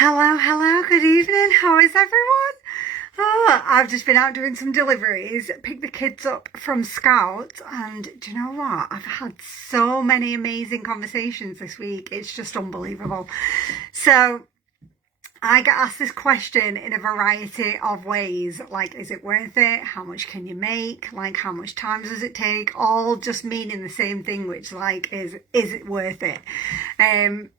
Hello, good evening. How is everyone? Oh, I've just been out doing some deliveries, picked the kids up from Scout, and do you know what? I've had so many amazing conversations this week. It's just unbelievable. So, I get asked this question in a variety of ways, like, is it worth it? How much can you make? Like, how much time does it take? All just meaning the same thing, which, like, is it worth it?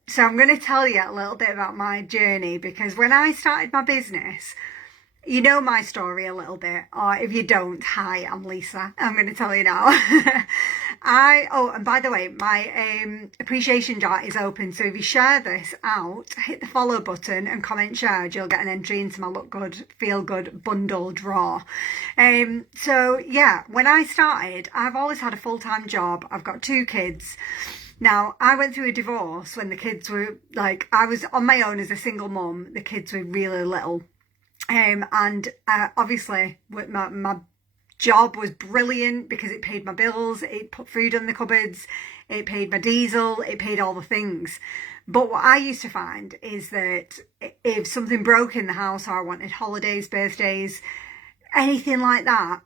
So I'm going to tell you a little bit about my journey, because when I started my business, you know my story a little bit, or if you don't, hi, I'm Lisa. I'm going to tell you now. And by the way, my appreciation jar is open. So if you share this out, hit the follow button and comment shared, you'll get an entry into my Look Good, Feel Good bundle draw. So yeah, when I started, I've always had a full-time job. I've got 2 kids. Now, I went through a divorce when the kids were I was on my own as a single mum. The kids were really little. Obviously my job was brilliant because it paid my bills, it put food in the cupboards, it paid my diesel, it paid all the things. But what I used to find is that if something broke in the house, or I wanted holidays, birthdays, anything like that,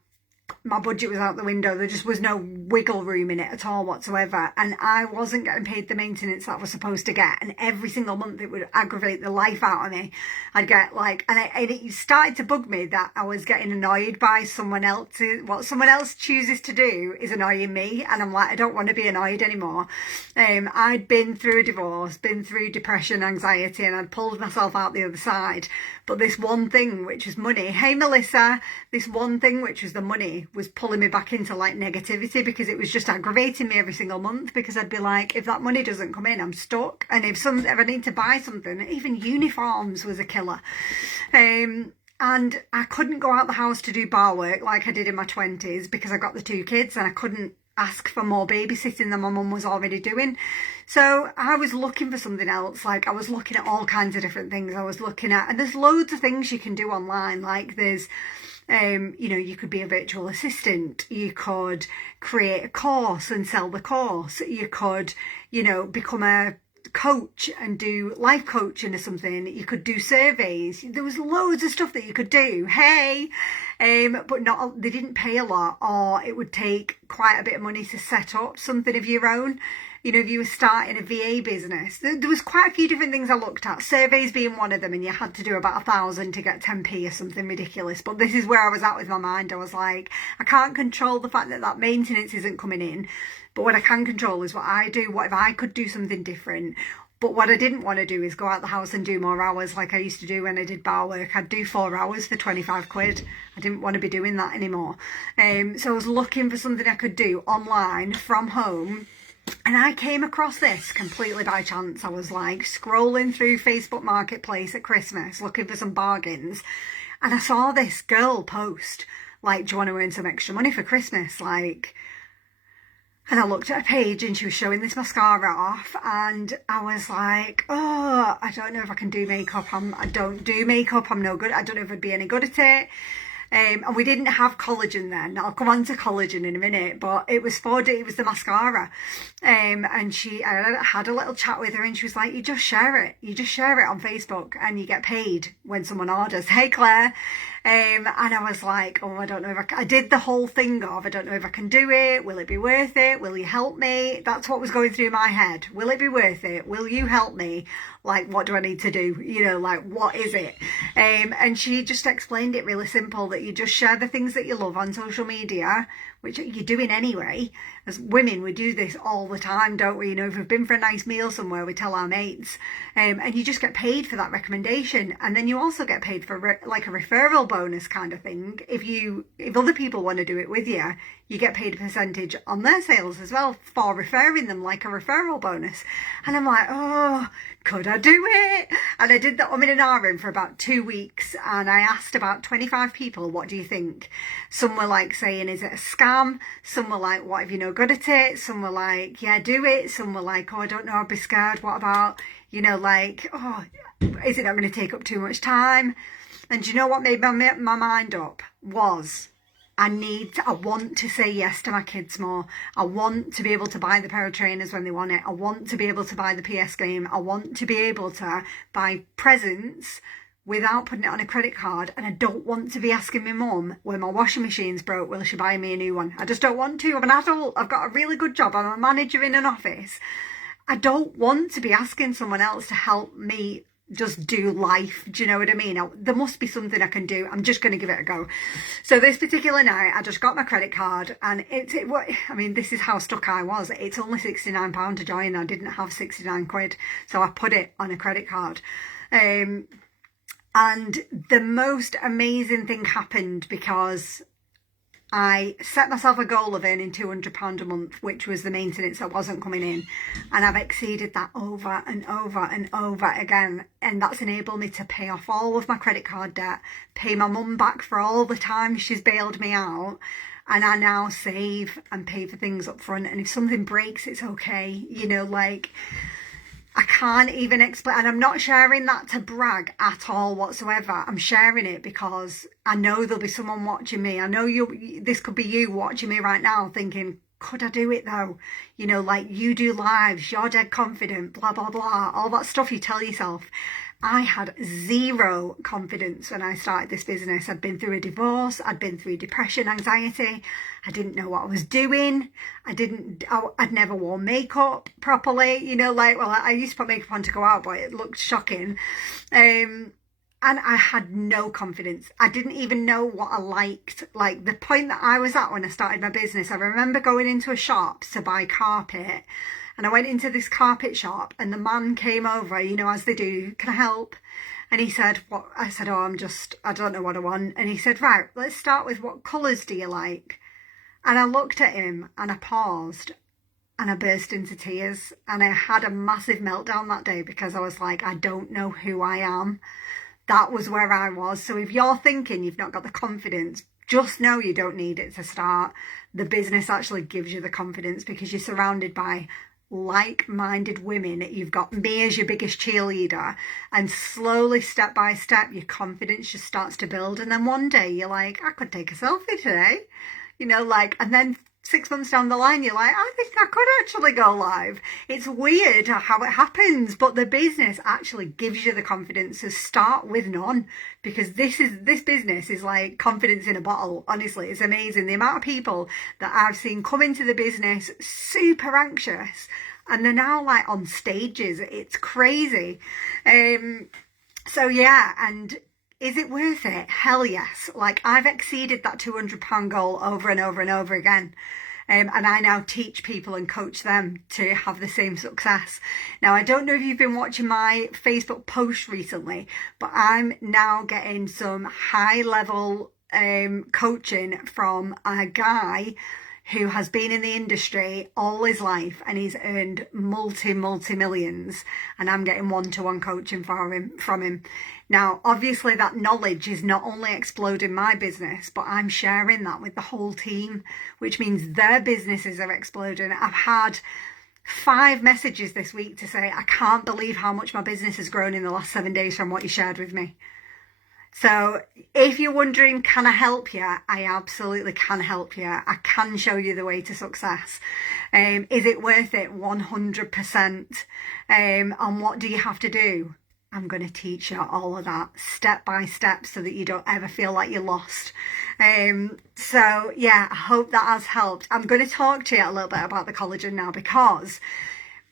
my budget was out the window. There just was no wiggle room in it at all whatsoever, and I wasn't getting paid the maintenance that I was supposed to get, and every single month it would aggravate the life out of me. I'd get and it started to bug me that I was getting annoyed by someone else. What someone else chooses to do is annoying me, and I'm like, I don't want to be annoyed anymore. I'd been through a divorce, been through depression, anxiety, and I'd pulled myself out the other side. But this one thing, which was money, hey Melissa, this one thing, which was the money, was pulling me back into like negativity, because it was just aggravating me every single month, because I'd be like, if that money doesn't come in, I'm stuck. And if I need to buy something, even uniforms was a killer. And I couldn't go out the house to do bar work like I did in my 20s, because I got the 2 kids and I couldn't ask for more babysitting than my mum was already doing. So I was looking for something else. Like, I was looking at all kinds of different things. And there's loads of things you can do online. Like, there's you could be a virtual assistant, you could create a course and sell the course, you could become a coach and do life coaching or something, you could do surveys. There was loads of stuff that you could do, but they didn't pay a lot, or it would take quite a bit of money to set up something of your own. If you were starting a VA business, there was quite a few different things I looked at, surveys being one of them, and you had to do about 1,000 to get 10p or something ridiculous. But this is where I was at with my mind. I was like, I can't control the fact that maintenance isn't coming in, but what I can control is what I do. What if I could do something different? But what I didn't want to do is go out the house and do more hours like I used to do when I did bar work. I'd do 4 hours for 25 quid. I didn't want to be doing that anymore. So I was looking for something I could do online from home. And I came across this completely by chance. I was like scrolling through Facebook Marketplace at Christmas looking for some bargains. And I saw this girl post, like, do you want to earn some extra money for Christmas? And I looked at her page and she was showing this mascara off, and I was like, oh, I don't know if I can do makeup. I don't do makeup. I'm no good. I don't know if I'd be any good at it. And we didn't have collagen then. I'll come on to collagen in a minute, but it was the mascara. And I had a little chat with her, and she was like, you just share it on Facebook and you get paid when someone orders. Hey Claire. And I was like, oh, I don't know if I did the whole thing of, I don't know if I can do it. Will it be worth it? Will you help me? That's what was going through my head. Will it be worth it? Will you help me? Like, what do I need to do? What is it? And she just explained it really simple, that you just share the things that you love on social media, which you're doing anyway. As women, we do this all the time, don't we? If we've been for a nice meal somewhere, we tell our mates, and you just get paid for that recommendation. And then you also get paid for like a referral bonus kind of thing. If other people want to do it with you, you get paid a percentage on their sales as well for referring them, like a referral bonus. And I'm like, oh, could I do it? And I did that in an RM for about 2 weeks, and I asked about 25 people, what do you think? Some were like saying, is it a scam? Some were like, what if you're no good at it? Some were like, yeah, do it. Some were like, oh, I don't know, I'd be scared. What about, oh, is it not going to take up too much time? And do you know what made my mind up? Was I want to say yes to my kids more. I want to be able to buy the pair of trainers when they want it. I want to be able to buy the PS game. I want to be able to buy presents without putting it on a credit card. And I don't want to be asking my mum, when my washing machine's broke, will she buy me a new one? I just don't want to. I'm an adult. I've got a really good job. I'm a manager in an office. I don't want to be asking someone else to help me just do life. Do you know what I mean? There must be something I can do. I'm just going to give it a go. So this particular night, I just got my credit card, and this is how stuck I was. It's only £69 to join. I didn't have 69 quid. So I put it on a credit card. And the most amazing thing happened, because I set myself a goal of earning £200 a month, which was the maintenance that wasn't coming in. And I've exceeded that over and over and over again. And that's enabled me to pay off all of my credit card debt, pay my mum back for all the time she's bailed me out. And I now save and pay for things up front. And if something breaks, it's okay. I can't even explain, and I'm not sharing that to brag at all whatsoever. I'm sharing it because I know there'll be someone watching me. I know this could be you watching me right now thinking, could I do it though? You do lives, you're dead confident, blah, blah, blah, all that stuff you tell yourself. I had zero confidence when I started this business. I'd been through a divorce. I'd been through depression, anxiety. I didn't know what I was doing. I'd never worn makeup properly. I used to put makeup on to go out, but it looked shocking. And I had no confidence. I didn't even know what I liked. Like, the point that I was at when I started my business, I remember going into a shop to buy carpet. And I went into this carpet shop, and the man came over, as they do, can I help? And he said, what? I said, I don't know what I want. And he said, right, let's start with, what colours do you like? And I looked at him and I paused and I burst into tears. And I had a massive meltdown that day, because I was like, I don't know who I am. That was where I was. So if you're thinking you've not got the confidence, just know you don't need it to start. The business actually gives you the confidence, because you're surrounded by like-minded women. You've got me as your biggest cheerleader, and slowly, step by step, your confidence just starts to build. And then one day you're like, I could take a selfie today, and then 6 months down the line, you're like, I think I could actually go live. It's weird how it happens, but the business actually gives you the confidence to start with none, because this business is like confidence in a bottle. Honestly, it's amazing. The amount of people that I've seen come into the business super anxious, and they're now like on stages. It's crazy. So yeah, and is it worth it? Hell yes. Like, I've exceeded that £200 goal over and over and over again. And I now teach people and coach them to have the same success. Now, I don't know if you've been watching my Facebook post recently, but I'm now getting some high level coaching from a guy who has been in the industry all his life, and he's earned multi millions, and I'm getting one-to-one coaching from him. Now, obviously that knowledge is not only exploding my business, but I'm sharing that with the whole team, which means their businesses are exploding. I've had 5 messages this week to say, I can't believe how much my business has grown in the last 7 days from what you shared with me. So if you're wondering, can I help you? I absolutely can help you. I can show you the way to success. Is it worth it? 100%. And what do you have to do? I'm going to teach you all of that step by step, so that you don't ever feel like you're lost. So yeah, I hope that has helped. I'm going to talk to you a little bit about the collagen now, because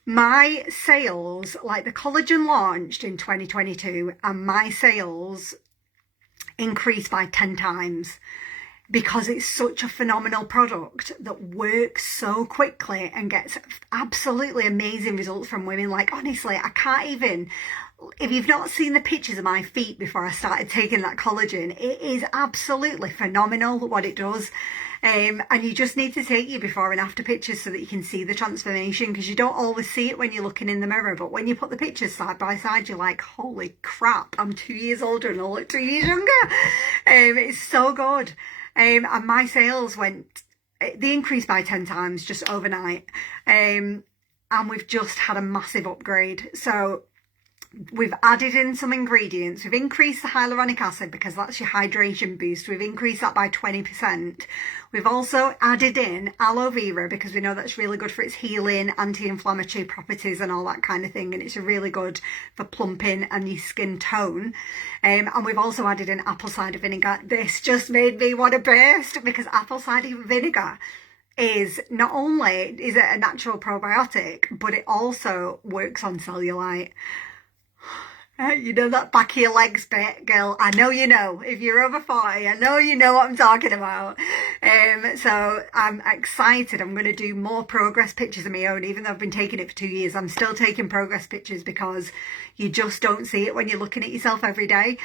my sales, like, the collagen launched in 2022, and my sales increased by 10 times, because it's such a phenomenal product that works so quickly and gets absolutely amazing results from women. Like, honestly, I can't even, if you've not seen the pictures of my feet before I started taking that collagen, it is absolutely phenomenal what it does. And you just need to take your before and after pictures so that you can see the transformation, because you don't always see it when you're looking in the mirror. But when you put the pictures side by side, you're like, holy crap, I'm 2 years older and I look 2 years younger. It's so good. And my sales they increased by 10 times just overnight. And we've just had a massive upgrade. So we've added in some ingredients. We've increased the hyaluronic acid because that's your hydration boost. We've increased that by 20%. We've also added in aloe vera because we know that's really good for its healing, anti-inflammatory properties and all that kind of thing. And it's really good for plumping and your skin tone. And we've also added in apple cider vinegar. This just made me want to burst because apple cider vinegar is not only is it a natural probiotic, but it also works on cellulite. You know that back of your legs bit, girl. I know you know. If you're over 40, I know you know what I'm talking about. So I'm excited. I'm going to do more progress pictures of my own. Even though I've been taking it for 2 years, I'm still taking progress pictures because you just don't see it when you're looking at yourself every day.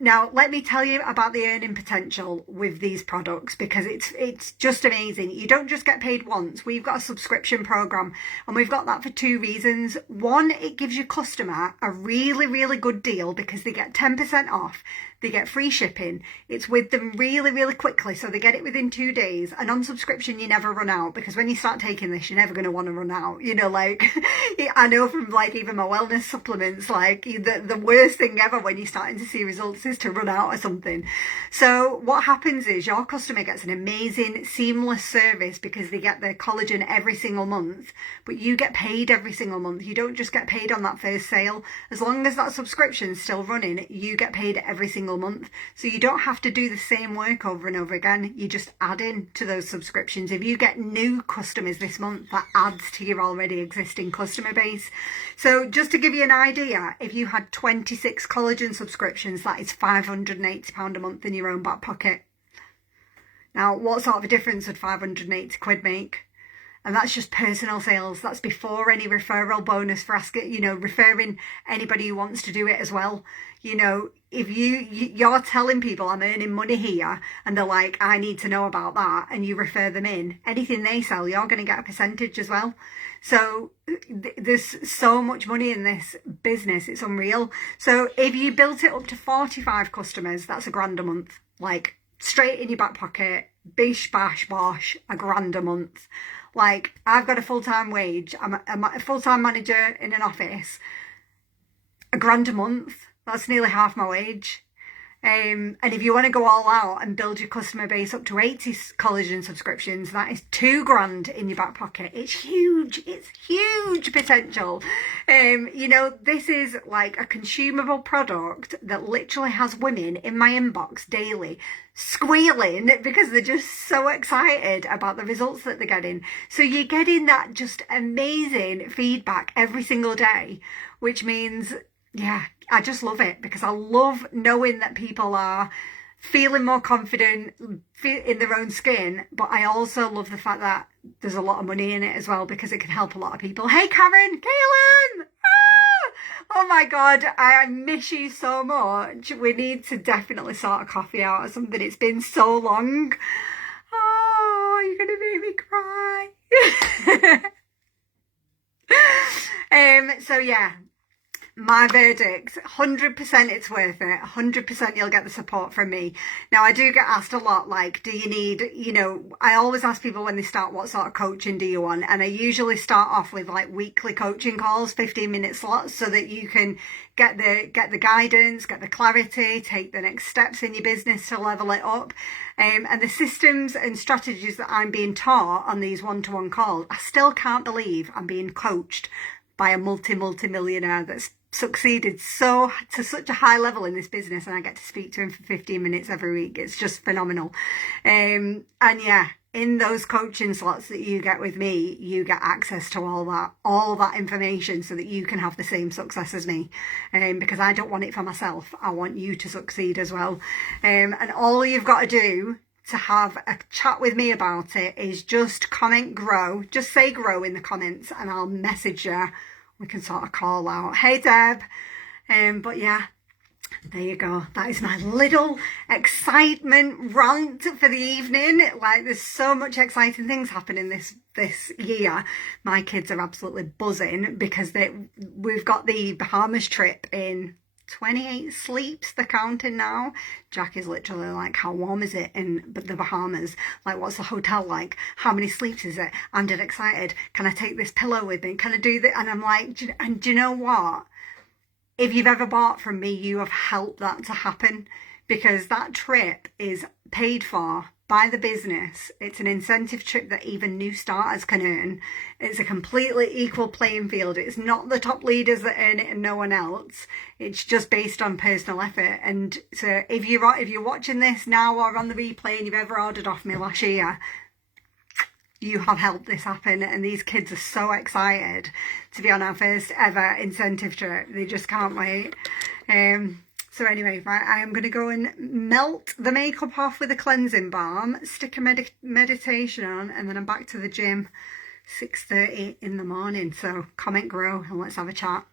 Now, let me tell you about the earning potential with these products because it's just amazing. You don't just get paid once. We've got a subscription program and we've got that for 2 reasons. One, it gives your customer a really good deal because they get 10% off. They get free shipping. It's with them really quickly, so they get it within 2 days. And on subscription, you never run out because when you start taking this, you're never going to want to run out. You know, like I know from like even my wellness supplements, like the worst thing ever when you're starting to see results is to run out of something. So what happens is your customer gets an amazing, seamless service because they get their collagen every single month, but you get paid every single month. You don't just get paid on that first sale. As long as that subscription's still running, you get paid every single month. So you don't have to do the same work over and over again. You just add in to those subscriptions. If you get new customers this month, that adds to your already existing customer base. So just to give you an idea, if you had 26 collagen subscriptions, that is £580 a month in your own back pocket. Now, what sort of a difference would 580 quid make? And that's just personal sales. That's before any referral bonus for asking, referring anybody who wants to do it as well. If you're telling people I'm earning money here and they're like, I need to know about that, and you refer them in, anything they sell, you're going to get a percentage as well. So there's so much money in this business. It's unreal. So if you built it up to 45 customers, that's £1,000 a month, like straight in your back pocket, bish, bash, bosh, £1,000 a month. Like, I've got a full-time wage. I'm a full-time manager in an office. £1,000 a month. That's nearly half my wage. And if you want to go all out and build your customer base up to 80 collagen subscriptions, that is £2,000 in your back pocket. It's huge. It's huge potential. This is like a consumable product that literally has women in my inbox daily squealing because they're just so excited about the results that they're getting. So you're getting that just amazing feedback every single day, which means, yeah, I just love it because I love knowing that people are feeling more confident in their own skin. But I also love the fact that there's a lot of money in it as well because it can help a lot of people. Hey, Karen, Kaylin! Oh my God, I miss you so much. We need to definitely sort a coffee out or something. It's been so long. Oh, you're going to make me cry. So yeah. My verdict, 100% it's worth it. 100% you'll get the support from me. Now, I do get asked a lot, like, do you need, I always ask people when they start, what sort of coaching do you want? And I usually start off with like weekly coaching calls, 15-minute slots, so that you can get the guidance, get the clarity, take the next steps in your business to level it up. And the systems and strategies that I'm being taught on these one-to-one calls, I still can't believe I'm being coached by a multi-millionaire that's succeeded to such a high level in this business, and I get to speak to him for 15 minutes every week. It's just phenomenal. And yeah, in those coaching slots that you get with me, you get access to all that information so that you can have the same success as me. Because I don't want it for myself. I want you to succeed as well. And all you've got to do to have a chat with me about it is just comment grow. Just say grow in the comments and I'll message you. We can sort of call out, hey Deb. But yeah, there you go. That is my little excitement rant for the evening. Like, there's so much exciting things happening this year. My kids are absolutely buzzing because we've got the Bahamas trip in 28 sleeps, they're counting now. Jack is literally like, how warm is it in the Bahamas? Like, what's the hotel like? How many sleeps is it? I'm dead excited. Can I take this pillow with me? Can I do that? And I'm like, and do you know what? if you've ever bought from me, you have helped that to happen, because that trip is paid for by the business. It's an incentive trip that even new starters can earn. It's a completely equal playing field. It's not the top leaders that earn it and no one else. It's just based on personal effort. And so if you're watching this now or on the replay and you've ever ordered off me last year, you have helped this happen, and these kids are so excited to be on our first ever incentive trip. They just can't wait. So anyway, right, I am going to go and melt the makeup off with a cleansing balm, stick a meditation on, and then I'm back to the gym 6:30 in the morning. So comment, grow, and let's have a chat.